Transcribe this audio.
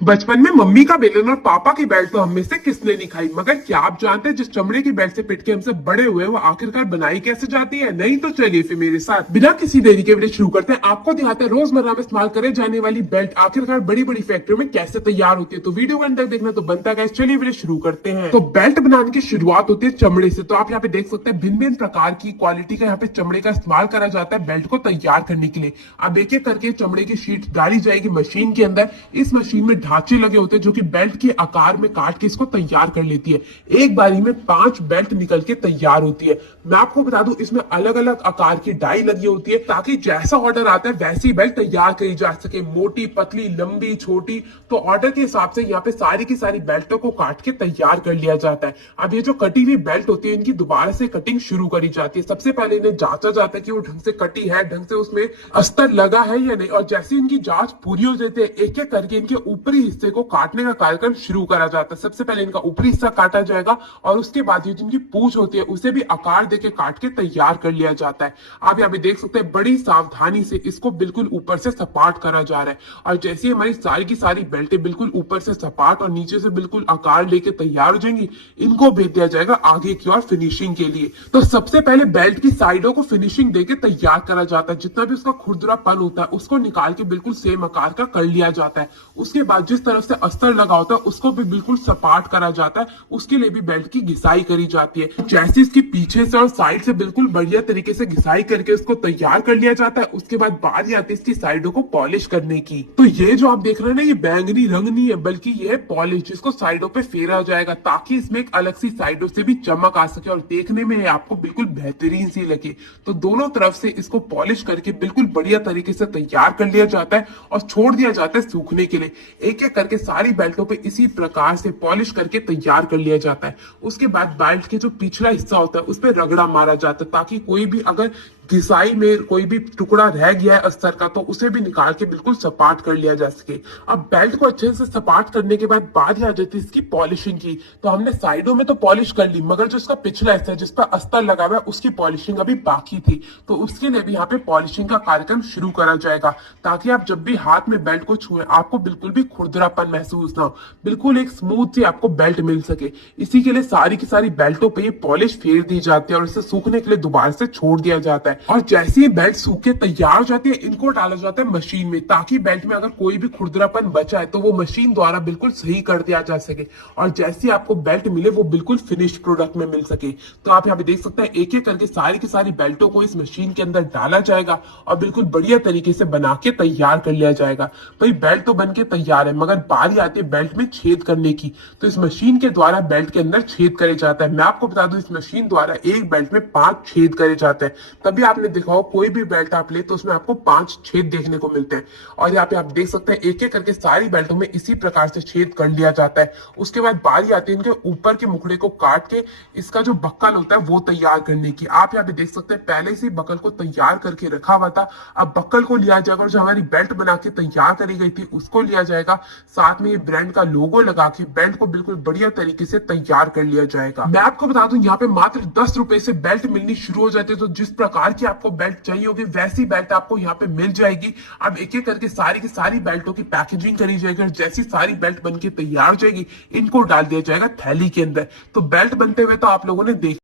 बचपन में मम्मी का बेलन और पापा की बेल्ट तो हम में से किसने नहीं खाई, मगर क्या आप जानते हैं जिस चमड़े की बेल्ट से पिट के हमसे बड़े हुए वो आखिरकार बनाई कैसे जाती है? नहीं तो चलिए फिर मेरे साथ बिना किसी देरी के वीडियो शुरू करते हैं। आपको दिखाते हैं रोजमर्रा में इस्तेमाल करे जाने वाली बेल्ट आखिरकार बड़ी बड़ी फैक्ट्रियों में कैसे तैयार होती है। तो वीडियो के अंदर देखना तो बनता है। चलिए वीडियो शुरू करते हैं। तो बेल्ट बनाने की शुरुआत होती है चमड़े से। तो आप यहाँ पे देख सकते हैं भिन्न भिन्न प्रकार की क्वालिटी का यहाँ पे चमड़े का इस्तेमाल करा जाता है बेल्ट को तैयार करने के लिए। अब एक एक करके चमड़े की शीट डाली जाएगी मशीन के अंदर। इस मशीन में ढांचे लगे होते हैं जो कि बेल्ट के आकार में काट के इसको तैयार कर लेती है। एक बारी में 5 बेल्ट निकल के तैयार होती है। मैं आपको बता दूं इसमें अलग अलग आकार की डाई लगी होती है ताकि जैसा ऑर्डर आता है वैसी बेल्ट तैयार करी जा सके, मोटी पतली लंबी छोटी। तो ऑर्डर के हिसाब से यहाँ पे सारी की सारी बेल्टों को काट के तैयार कर लिया जाता है। अब ये जो कटी हुई बेल्ट होती है इनकी दोबारा से कटिंग शुरू करी जाती है। सबसे पहले इन्हें जांचा जाता है कि वो ढंग से कटी है, ढंग से उसमें अस्तर लगा है या नहीं। और जैसे इनकी जांच पूरी हो जाती है एक एक करके इनके ऊपरी हिस्से को काटने का कार्यक्रम शुरू करा जाता है। सबसे पहले इनका ऊपरी हिस्सा काटा जाएगा और उसके बाद ये जिनकी पूंछ होती है उसे भी आकार देके काट के तैयार कर लिया जाता है। आप यहाँ पे देख सकते हैं बड़ी सावधानी से इसको बिल्कुल ऊपर से सपाट करा जा रहा है। और जैसे हमारी सारी की सारी बेल्टें बिल्कुल ऊपर से सपाट और नीचे से बिल्कुल आकार लेके तैयार हो जाएंगी, इनको भेज दिया जाएगा आगे की ओर फिनिशिंग के लिए। तो सबसे पहले बेल्ट की साइडों को फिनिशिंग देके तैयार करा जाता है। जितना भी उसका खुरदरापन होता है उसको निकाल के बिल्कुल सेम आकार का कर लिया जाता है। उसके बाद जिस तरफ से अस्तर लगा होता है उसको भी बिल्कुल सपाट करा जाता है। उसके लिए भी बेल्ट की घिसाई करी जाती है। जैसे इसकी पीछे से और साइड से बिल्कुल बढ़िया तरीके से घिसाई करके उसको तैयार कर लिया जाता है। उसके बाद बारी आती है इसकी साइडों को पॉलिश करने की। तो ये जो आप देख रहे हैं ना, ये बैंगनी रंग नहीं है बल्कि ये है पॉलिश, जिसको साइडों पे फेरा जाएगा ताकि इसमें एक अलग सी साइडों से भी चमक आ सके और देखने में आपको बिल्कुल बेहतरीन सी लगे। तो दोनों तरफ से इसको पॉलिश करके बिल्कुल बढ़िया तरीके से तैयार कर लिया जाता है और छोड़ दिया जाता है सूखने के लिए। एक एक करके सारी बेल्टों पे इसी प्रकार से पॉलिश करके तैयार कर लिया जाता है। उसके बाद बेल्ट के जो पिछला हिस्सा होता है उस पर रगड़ा मारा जाता है ताकि कोई भी अगर घिसाई में कोई भी टुकड़ा रह गया है अस्तर का तो उसे भी निकाल के बिल्कुल सपाट कर लिया जा सके। अब बेल्ट को अच्छे से सपाट करने के बाद बारी आ जाती है इसकी पॉलिशिंग की। तो हमने साइडों में तो पॉलिश कर ली, मगर जो इसका पिछला हिस्सा है जिस पर अस्तर लगा हुआ है उसकी पॉलिशिंग अभी बाकी थी। तो उसके लिए भी यहाँ पे पॉलिशिंग का कार्यक्रम शुरू करा जाएगा ताकि आप जब भी हाथ में बेल्ट को छुए आपको बिल्कुल भी खुरदरापन महसूस ना हो, बिल्कुल एक स्मूथ सी आपको बेल्ट मिल सके। इसी के लिए सारी की सारी बेल्टों पे ये पॉलिश फेर दी जाती है और इसे सूखने के लिए दोबारा से छोड़ दिया जाता है। और जैसे ही बेल्ट सूख के तैयार हो जाती है इनको डाला जाता है मशीन में ताकि बेल्ट में अगर कोई भी खुरदरापन बचा है तो वो मशीन द्वारा बिल्कुल सही कर दिया जा सके और जैसी आपको बेल्ट मिले वो बिल्कुल फिनिश्ड प्रोडक्ट में मिल सके। तो आप यहाँ पे देख सकते हैं एक एक करके सारी की सारी बेल्टों को इस मशीन के अंदर डाला जाएगा और बिल्कुल बढ़िया तरीके से बना के तैयार कर लिया जाएगा। भाई बेल्ट तो बन के तैयार है मगर बारी आती है बेल्ट में छेद करने की। तो इस मशीन के द्वारा बेल्ट के अंदर छेद करे जाता है। मैं आपको बता दूं इस मशीन द्वारा एक बेल्ट में 5 छेद करे जाते हैं। तभी आपने देखा हो कोई भी बेल्ट आप ले तो उसमें आपको 5 छेद देखने को मिलते हैं। और यहाँ पे आप देख सकते हैं एक एक करके सारी बेल्टों में इसी प्रकार से छेद कर लिया जाता है। उसके बाद बारी आती है इनके ऊपर के मुखड़े को काट के इसका जो बक्कल होता है वो तैयार करने की। आप यहाँ पे देख सकते हैं पहले से बक्कल को तैयार करके रखा हुआ था। अब बक्कल को लिया जाएगा और जो हमारी बेल्ट बना के तैयार करी गई थी उसको लिया जाएगा। साथ में ये ब्रांड का लोगो लगा के बेल्ट को बिल्कुल बढ़िया तरीके से तैयार कर लिया जाएगा। मैं आपको बता दूं यहाँ पे मात्र 10 रुपए से बेल्ट मिलनी शुरू हो जाती है। तो जिस प्रकार की आपको बेल्ट चाहिए होगी वैसी बेल्ट आपको यहाँ पे मिल जाएगी। अब एक एक करके सारी की सारी बेल्टों की पैकेजिंग करी जाएगी और जैसी सारी बेल्ट बनके तैयार हो जाएगी इनको डाल दिया जाएगा थैली के अंदर। तो बेल्ट बनते हुए तो आप लोगों ने देख